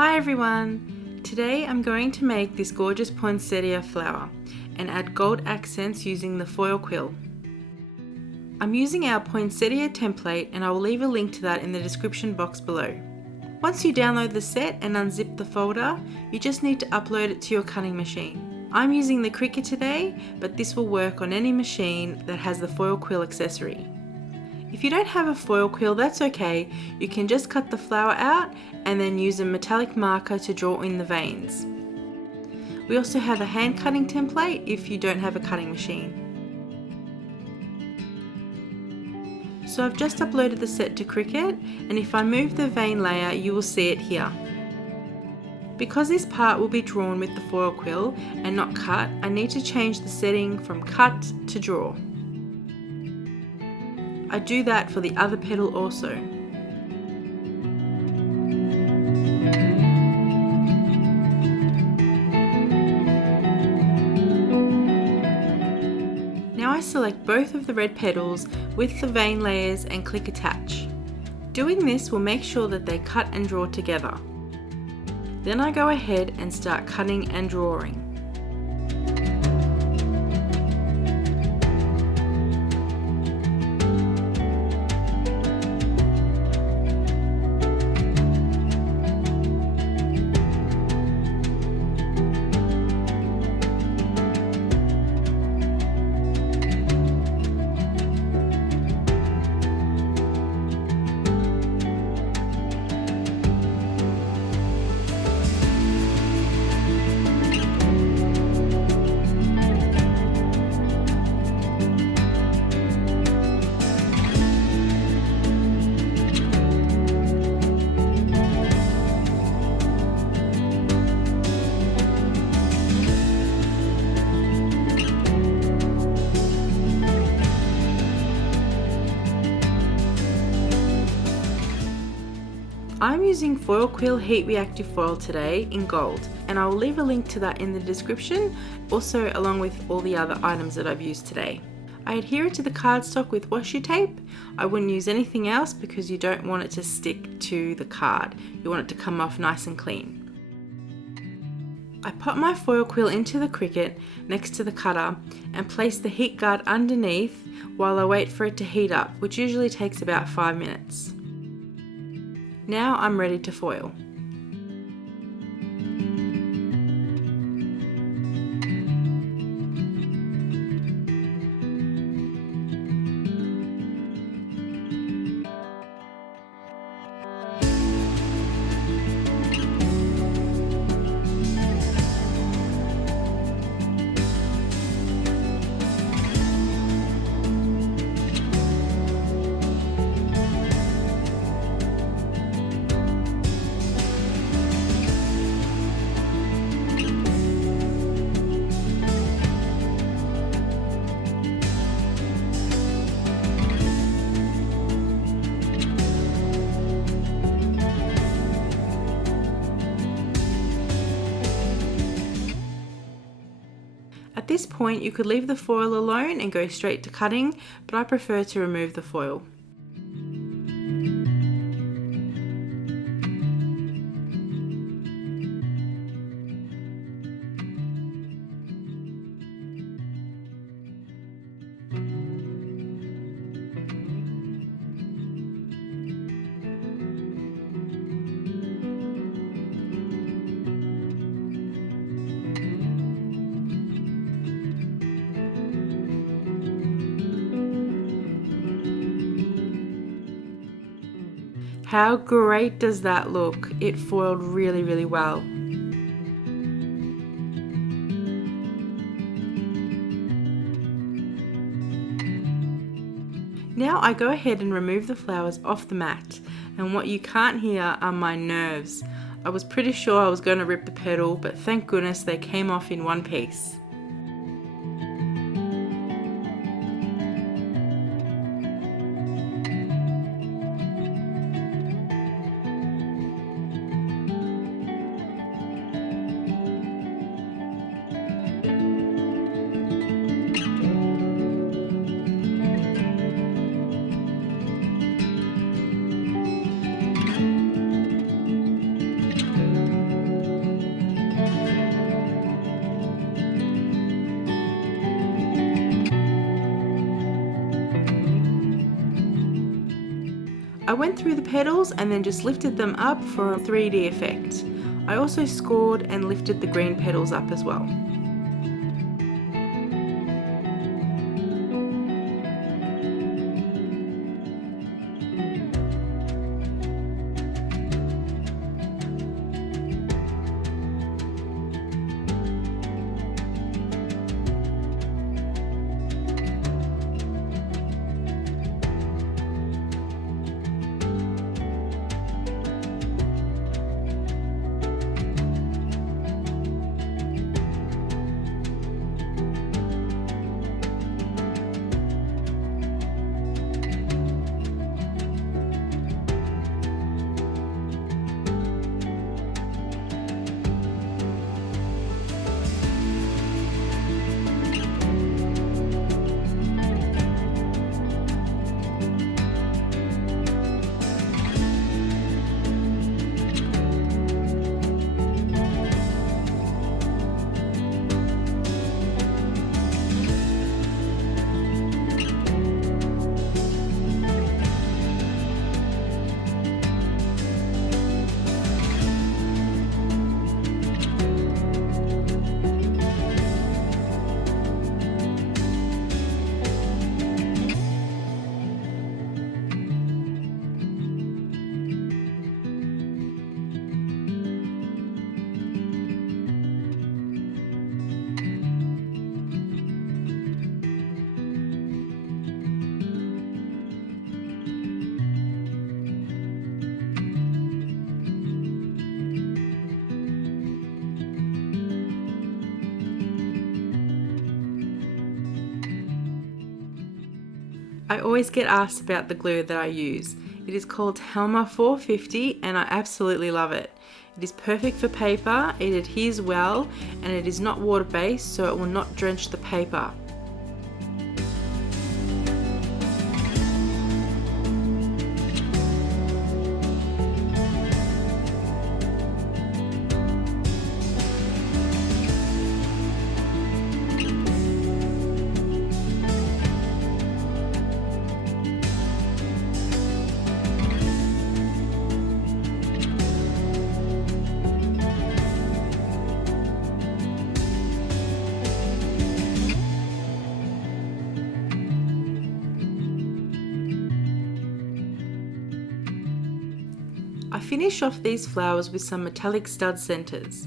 Hi everyone! Today I'm going to make this gorgeous poinsettia flower and add gold accents using the foil quill. I'm using our poinsettia template and I will leave a link to that in the description box below. Once you download the set and unzip the folder, you just need to upload it to your cutting machine. I'm using the Cricut today, but this will work on any machine that has the foil quill accessory. If you don't have a foil quill, that's okay. You can just cut the flower out and then use a metallic marker to draw in the veins. We also have a hand cutting template if you don't have a cutting machine. So I've just uploaded the set to Cricut, and if I move the vein layer, you will see it here. Because this part will be drawn with the foil quill and not cut, I need to change the setting from cut to draw. I do that for the other petal also. Now I select both of the red petals with the vein layers and click attach. Doing this will make sure that they cut and draw together. Then I go ahead and start cutting and drawing. I'm using foil quill heat reactive foil today in gold, and I will leave a link to that in the description, also along with all the other items that I've used today. I adhere it to the cardstock with washi tape. I wouldn't use anything else because you don't want it to stick to the card. You want it to come off nice and clean. I pop my foil quill into the Cricut next to the cutter and place the heat guard underneath while I wait for it to heat up, which usually takes about 5 minutes. Now I'm ready to foil. At this point you could leave the foil alone and go straight to cutting, but I prefer to remove the foil. How great does that look? It foiled really well. Now I go ahead and remove the flowers off the mat, and what you can't hear are my nerves. I was pretty sure I was going to rip the petal, but thank goodness they came off in one piece. I went through the petals and then just lifted them up for a 3D effect. I also scored and lifted the green petals up as well. I always get asked about the glue that I use. It is called Helmar 450 and I absolutely love it. It is perfect for paper, it adheres well, and it is not water-based, so it will not drench the paper. I finish off these flowers with some metallic stud centers.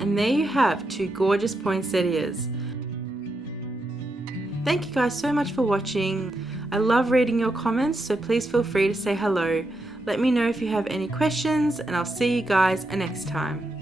And there you have two gorgeous poinsettias. Thank you guys so much for watching. I love reading your comments, so please feel free to say hello. Let me know if you have any questions, and I'll see you guys next time.